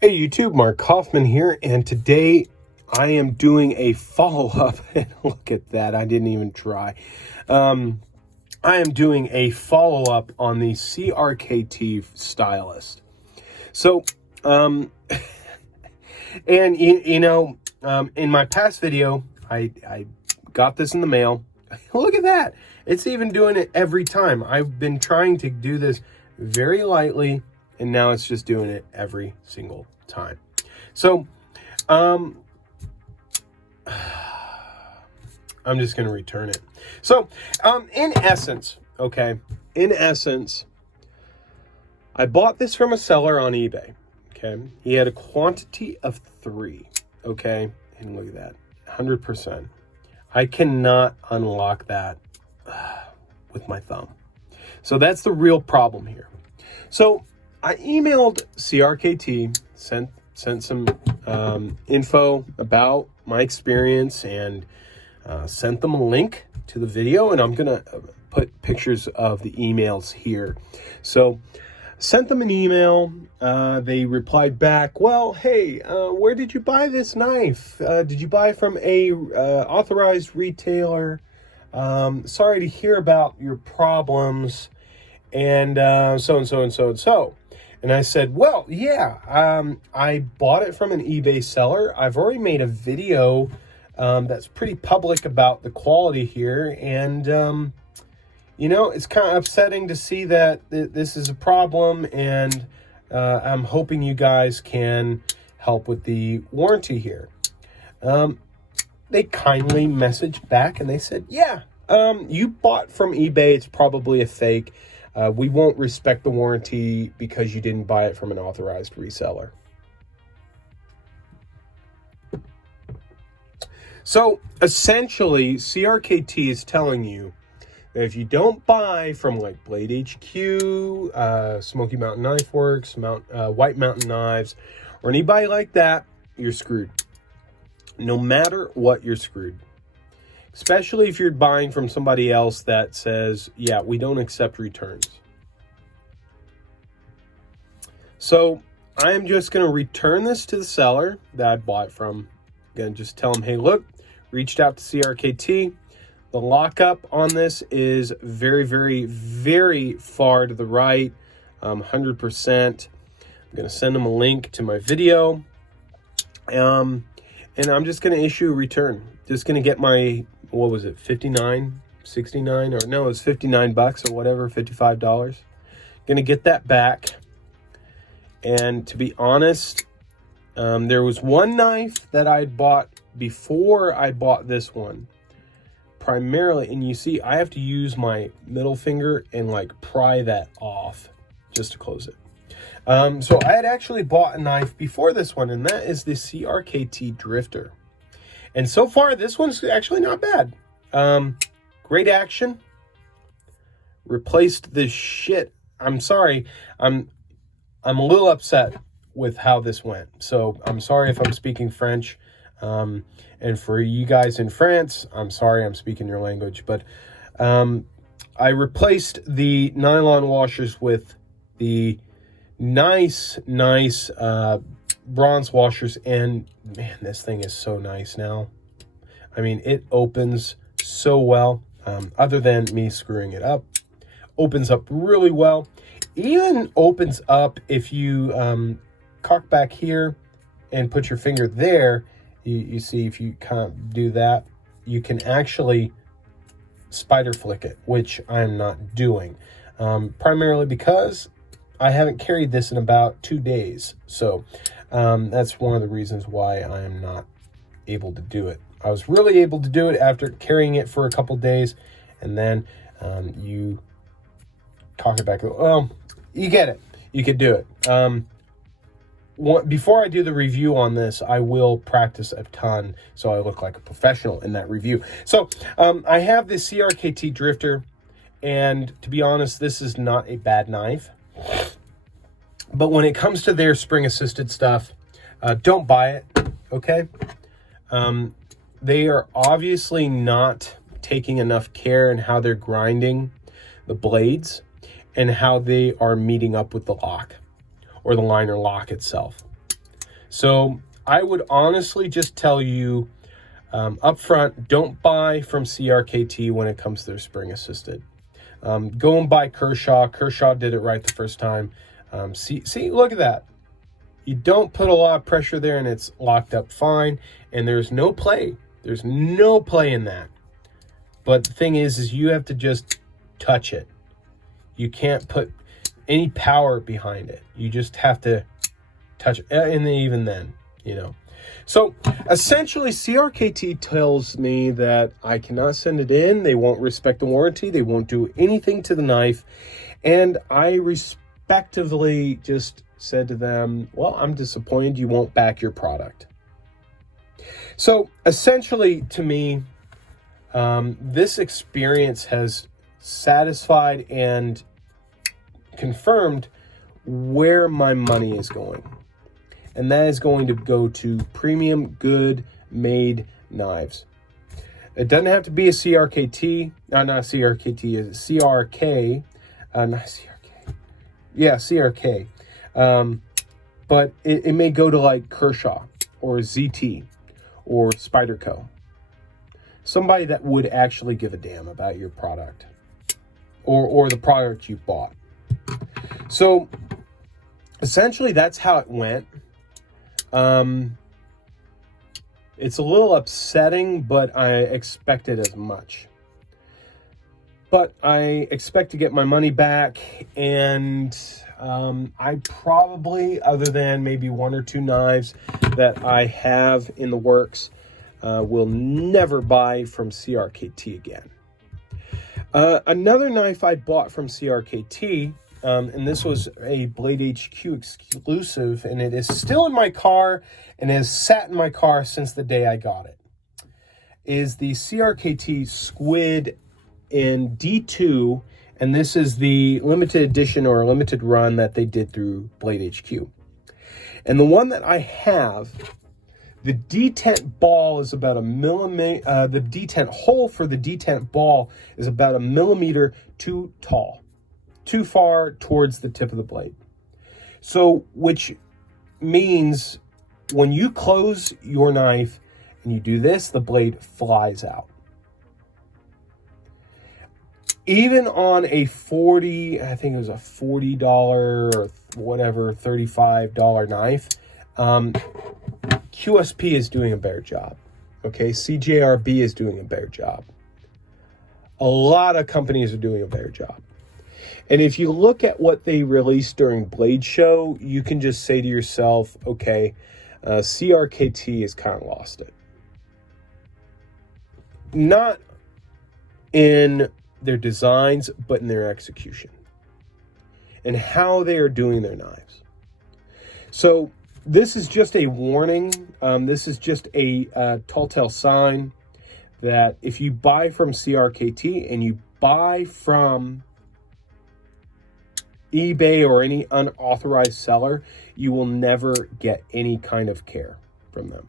Hey YouTube, Mark Kaufman here, and today I am doing a follow-up. Look at that, I didn't even try. I am doing a follow-up on the CRKT Stylist. So, and in my past video, I got this in the mail. Look at that, it's even doing it every time. I've been trying to do this very lightly, and now it's just doing it every single time. So, I'm just going to return it. So, in essence, I bought this from a seller on eBay. Okay, he had a quantity of 3. Okay, and look at that, 100%. I cannot unlock that with my thumb. So that's the real problem here. So I emailed CRKT, sent some info about my experience, and sent them a link to the video, and I'm gonna put pictures of the emails here. So sent them an email. They replied back, well, hey, where did you buy this knife? Did you buy from a authorized retailer? Sorry to hear about your problems, and so and so and so and so. And I said, well, yeah, I bought it from an eBay seller. I've already made a video that's pretty public about the quality here. And, it's kind of upsetting to see that this is a problem. And I'm hoping you guys can help with the warranty here. They kindly messaged back and they said, yeah, you bought from eBay. It's probably a fake. We won't respect the warranty because you didn't buy it from an authorized reseller. So essentially, CRKT is telling you that if you don't buy from like Blade HQ, Smoky Mountain Knife Works, White Mountain Knives, or anybody like that, you're screwed. No matter what, you're screwed. Especially if you're buying from somebody else that says, yeah, we don't accept returns. So I'm just going to return this to the seller that I bought from. I'm going to just tell them, hey, look, reached out to CRKT. The lockup on this is very, very, very far to the right, 100%. I'm going to send them a link to my video. And I'm just going to issue a return. Just going to get my, what was it, 59, 69, or no, it was 59 bucks or whatever, $55. Gonna get that back. And to be honest, there was one knife that I bought before I bought this one, primarily, and you see I have to use my middle finger and like pry that off just to close it. So I had actually bought a knife before this one, and that is the CRKT Drifter. And so far, this one's actually not bad. Great action. Replaced the shit. I'm sorry. I'm a little upset with how this went. So I'm sorry if I'm speaking French. And for you guys in France, I'm sorry I'm speaking your language. But I replaced the nylon washers with the nice bronze washers, and man, this thing is so nice now. I mean, it opens so well, other than me screwing it up. Opens up really well. Even opens up if you cock back here and put your finger there. You see, if you kind of do that, you can actually spider flick it, which I'm not doing, primarily because I haven't carried this in about 2 days. So that's one of the reasons why I am not able to do it. I was really able to do it after carrying it for a couple days, and then you cock it back. Well, you get it. You could do it. Before I do the review on this, I will practice a ton so I look like a professional in that review. So I have this CRKT Drifter, and to be honest, this is not a bad knife. But when it comes to their spring-assisted stuff, don't buy it, okay? They are obviously not taking enough care in how they're grinding the blades. and how they are meeting up with the lock or the liner lock itself. So I would honestly just tell you up front, don't buy from CRKT when it comes to their spring assisted. Go and buy Kershaw. Kershaw did it right the first time. See, look at that. You don't put a lot of pressure there and it's locked up fine. And there's no play. There's no play in that. But the thing is you have to just touch it. You can't put any power behind it. You just have to touch it. And even then, you know. So essentially CRKT tells me that I cannot send it in. They won't respect the warranty. They won't do anything to the knife. And I respectively just said to them, well, I'm disappointed you won't back your product. So essentially to me, this experience has satisfied and confirmed where my money is going. And that is going to go to premium, good made knives. It doesn't have to be a CRKT, not CRKT, is CRK, not CRK. Yeah, CRK. But it may go to like Kershaw or ZT or Spyderco. Somebody that would actually give a damn about your product or the product you bought. So essentially that's how it went. It's a little upsetting, but I expected as much. But I expect to get my money back, and I probably, other than maybe one or two knives that I have in the works, will never buy from CRKT again. Another knife I bought from CRKT, and this was a Blade HQ exclusive, and it is still in my car and has sat in my car since the day I got it, is the CRKT Squid in D2, and this is the limited edition or limited run that they did through Blade HQ. And the one that I have, the detent ball is about a millimeter, the detent hole for the detent ball is about a millimeter too tall, too far towards the tip of the blade. So, which means when you close your knife and you do this, the blade flies out. Even on a I think it was a $40 or whatever, $35 knife, QSP is doing a better job. Okay, CJRB is doing a better job. A lot of companies are doing a better job. And if you look at what they released during Blade Show, you can just say to yourself, okay, CRKT has kind of lost it. Not in their designs, but in their execution and how they are doing their knives. So this is just a warning. This is just a telltale sign that if you buy from CRKT and you buy from eBay or any unauthorized seller, you will never get any kind of care from them.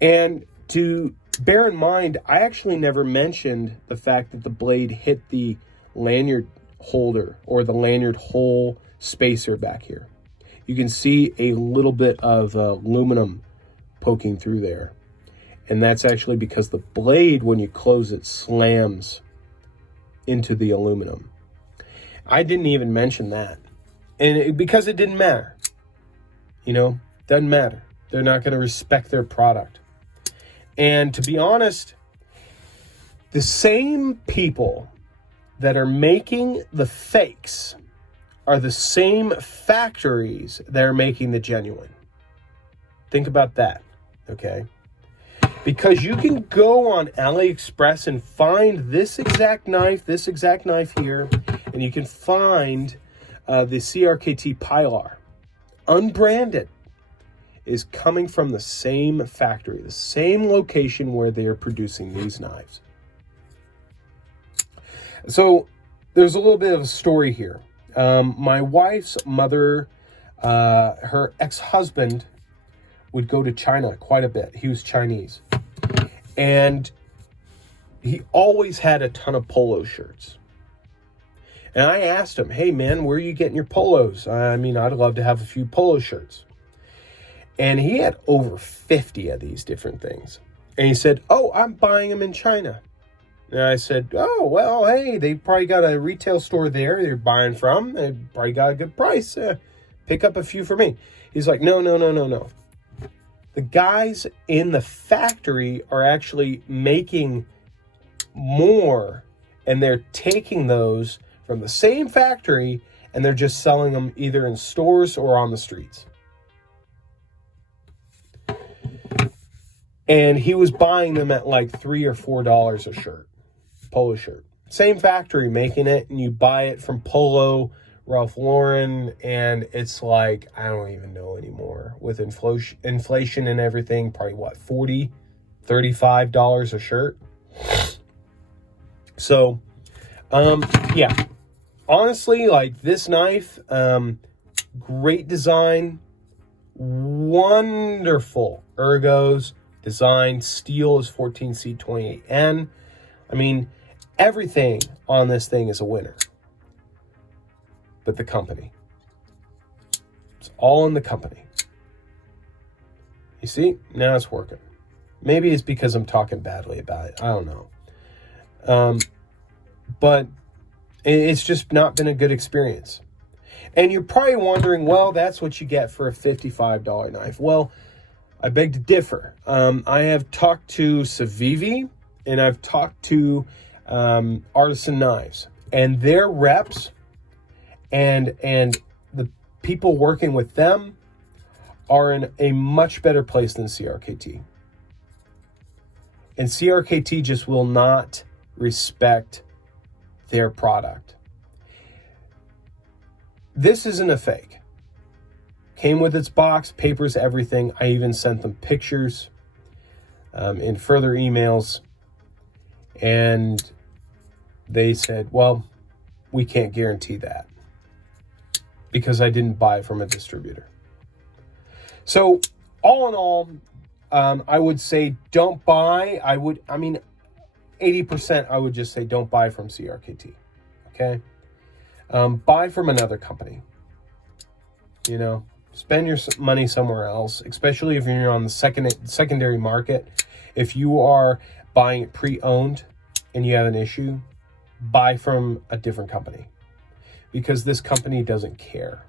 And to bear in mind, I actually never mentioned the fact that the blade hit the lanyard holder or the lanyard hole spacer back here. You can see a little bit of aluminum poking through there. And that's actually because the blade, when you close it, slams into the aluminum. I didn't even mention that. And because it didn't matter. You know, doesn't matter. They're not going to respect their product. And to be honest, the same people that are making the fakes are the same factories that are making the genuine. Think about that, okay? Because you can go on AliExpress and find this exact knife here, and you can find the CRKT Pilar, unbranded, is coming from the same factory, the same location where they are producing these knives. So there's a little bit of a story here. My wife's mother, her ex-husband would go to China quite a bit. He was Chinese. And he always had a ton of polo shirts. And I asked him, hey, man, where are you getting your polos? I mean, I'd love to have a few polo shirts. And he had over 50 of these different things. And he said, oh, I'm buying them in China. And I said, oh, well, hey, they probably got a retail store there they're buying from. They probably got a good price. Pick up a few for me. He's like, no. The guys in the factory are actually making more, and they're taking those from the same factory, and they're just selling them either in stores or on the streets. And he was buying them at like $3 or $4 a shirt, polo shirt. Same factory making it, and you buy it from Polo, Ralph Lauren, and it's like, I don't even know anymore. With inflation and everything, probably what, $40, $35 a shirt? So, yeah. Honestly, like this knife, great design, wonderful ergos, design, steel is 14C28N. I mean, everything on this thing is a winner. But the company. It's all in the company. You see? Now it's working. Maybe it's because I'm talking badly about it. I don't know. But it's just not been a good experience. And you're probably wondering, well, that's what you get for a $55 knife. Well, I beg to differ. I have talked to Civivi, and I've talked to Artisan Knives, and their reps and the people working with them are in a much better place than CRKT. And CRKT just will not respect their product. This isn't a fake. Came with its box, papers, everything. I even sent them pictures in further emails. And they said, well, we can't guarantee that because I didn't buy it from a distributor. So all in all, I would say don't buy. 80% I would just say don't buy from CRKT. Okay? Buy from another company. You know, spend your money somewhere else, especially if you're on the secondary market. If you are buying it pre-owned and you have an issue, buy from a different company because this company doesn't care.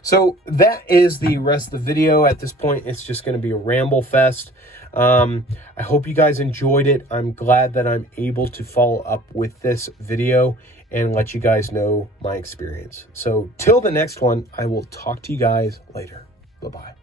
So that is the rest of the video. At this point, it's just going to be a ramble fest. I hope you guys enjoyed it. I'm glad that I'm able to follow up with this video and let you guys know my experience. So till the next one, I will talk to you guys later. Bye-bye.